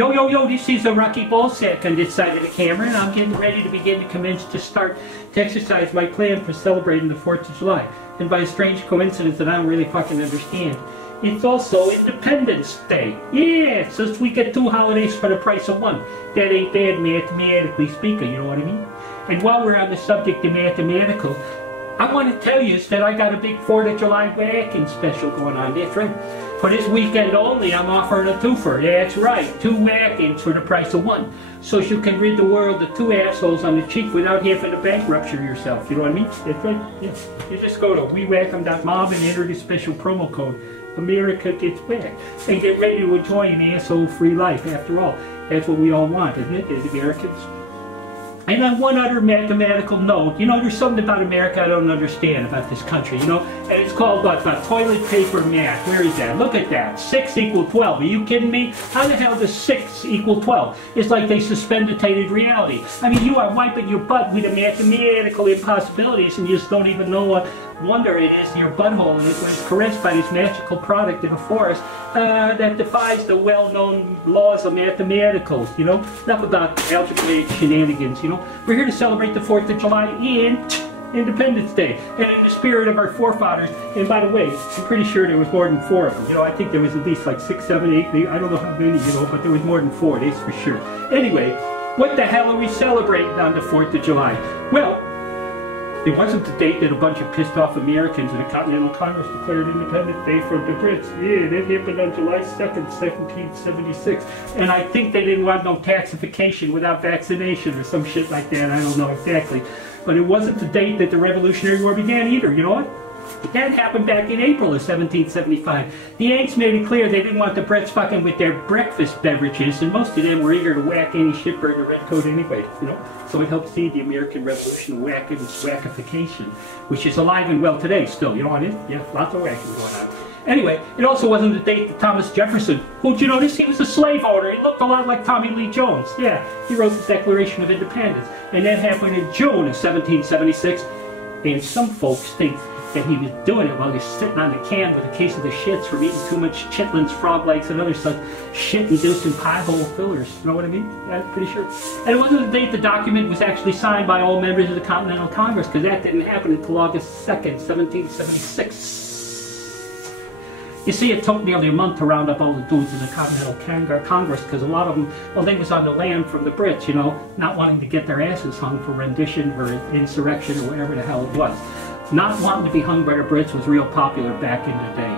Yo, yo, yo, this is a Rocky Bawlsak on this side of the camera, and I'm getting ready to begin to commence to exercise my plan for celebrating the 4th of July. And by a strange coincidence that I don't really fucking understand, it's also Independence Day. Yeah, so we get 2 holidays for the price of 1. That ain't bad mathematically speaking, you know what I mean? And while we're on the subject of mathematical, I want to tell you that I got a big 4th of July whacking special going on. That's right. For this weekend only, I'm offering a twofer. That's right, 2 whackings for the price of 1. So you can rid the world of 2 assholes on the cheek without having to bankrupt yourself. You know what I mean? That's right. Yeah. You just go to wewackem.mob and enter the special promo code America Gets Whacked and get ready to enjoy an asshole-free life. After all, that's what we all want, isn't it, as Americans? And on one other mathematical note, you know, there's something about America I don't understand about this country, you know, and it's called what, toilet paper math. Where is that? Look at that. 6 equals 12. Are you kidding me? How the hell does 6 equal 12? It's like they suspended reality. I mean, you are wiping your butt with the mathematical impossibilities and you just don't even know what wonder it is in your butthole, and it was caressed by this magical product in a forest that defies the well-known laws of mathematicals, you know? Enough about algebraic shenanigans, you know? We're here to celebrate the 4th of July and Independence Day, and in the spirit of our forefathers. And by the way, I'm pretty sure there was more than 4 of them. You know, I think there was at least like 6, 7, 8, I don't know how many, you know, but there was more than 4, that's for sure. Anyway, what the hell are we celebrating on the 4th of July? Well, it wasn't the date that a bunch of pissed off Americans in the Continental Congress declared Independence Day from the Brits. Yeah, that happened on July 2nd, 1776. And I think they didn't want no taxification without vaccination or some shit like that. I don't know exactly. But it wasn't the date that the Revolutionary War began either, you know what? That happened back in April of 1775. The Yanks made it clear they didn't want the Brits fucking with their breakfast beverages, and most of them were eager to whack any shitbird in a red coat anyway, you know? So it helped seed the American Revolution of whackification, which is alive and well today still, you know what it is? Yeah, lots of whacking going on. Anyway, it also wasn't the date that Thomas Jefferson, who'd you notice he was a slave owner. He looked a lot like Tommy Lee Jones. Yeah, he wrote the Declaration of Independence, and that happened in June of 1776, and some folks think that he was doing it while he's sitting on the can with a case of the shits from eating too much chitlins, frog legs, and other such shit-inducing pothole fillers. You know what I mean? Yeah, I'm pretty sure. And it wasn't the date the document was actually signed by all members of the Continental Congress, because that didn't happen until August 2nd, 1776. You see, it took nearly a month to round up all the dudes in the Continental Congress, because a lot of them, well, they was on the land from the Brits, you know, not wanting to get their asses hung for rendition or insurrection or whatever the hell it was. Not wanting to be hung by the Brits was real popular back in the day.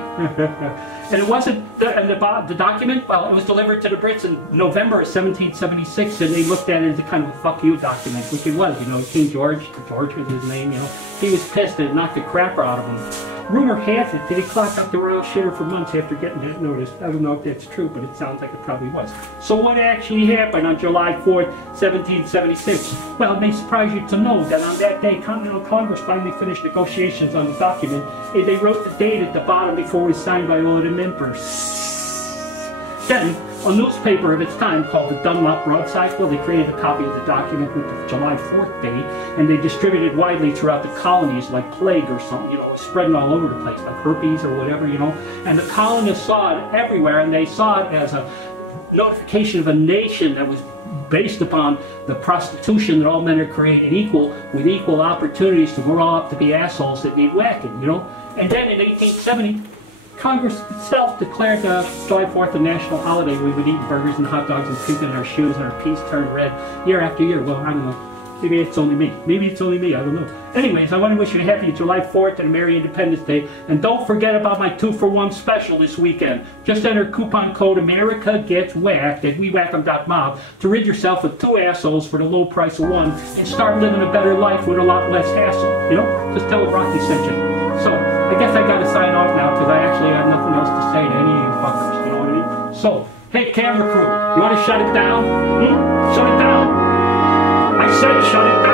And it wasn't, the document, well, it was delivered to the Brits in November of 1776, and they looked at it as a kind of a fuck you document, which it was, you know. King George was his name, you know. He was pissed and it knocked the crap out of him. Rumor has it that he clocked out the royal shitter for months after getting that notice. I don't know if that's true, but it sounds like it probably was. So what actually happened on July 4th, 1776? Well, it may surprise you to know that on that day, Continental Congress finally finished negotiations on the document, and they wrote the date at the bottom before it was signed by all of the members. Then, a newspaper of its time called the Dunlop Broadside, well, they created a copy of the document with the July 4th date, and they distributed widely throughout the colonies like plague or something, you know, spreading all over the place, like herpes or whatever, you know. And the colonists saw it everywhere, and they saw it as a notification of a nation that was based upon the prostitution that all men are created equal, with equal opportunities to grow up to be assholes that need whacking, you know. And then in 1870, Congress itself declared July 4th a national holiday. We would eat burgers and hot dogs and puke in our shoes and our peas turned red year after year. Well, I don't know. Maybe it's only me. Maybe it's only me. I don't know. Anyways, I want to wish you a happy July 4th and a Merry Independence Day. And don't forget about my 2-for-1 special this weekend. Just enter coupon code America Gets Whacked at wewackem.mob to rid yourself of 2 assholes for the low price of 1 and start living a better life with a lot less hassle. You know? Just tell them Rocky sent you. So, I guess I gotta sign off now because I actually have nothing else to say to any of you fuckers, you know what I mean? So, hey camera crew, you wanna shut it down? Shut it down! I said shut it down!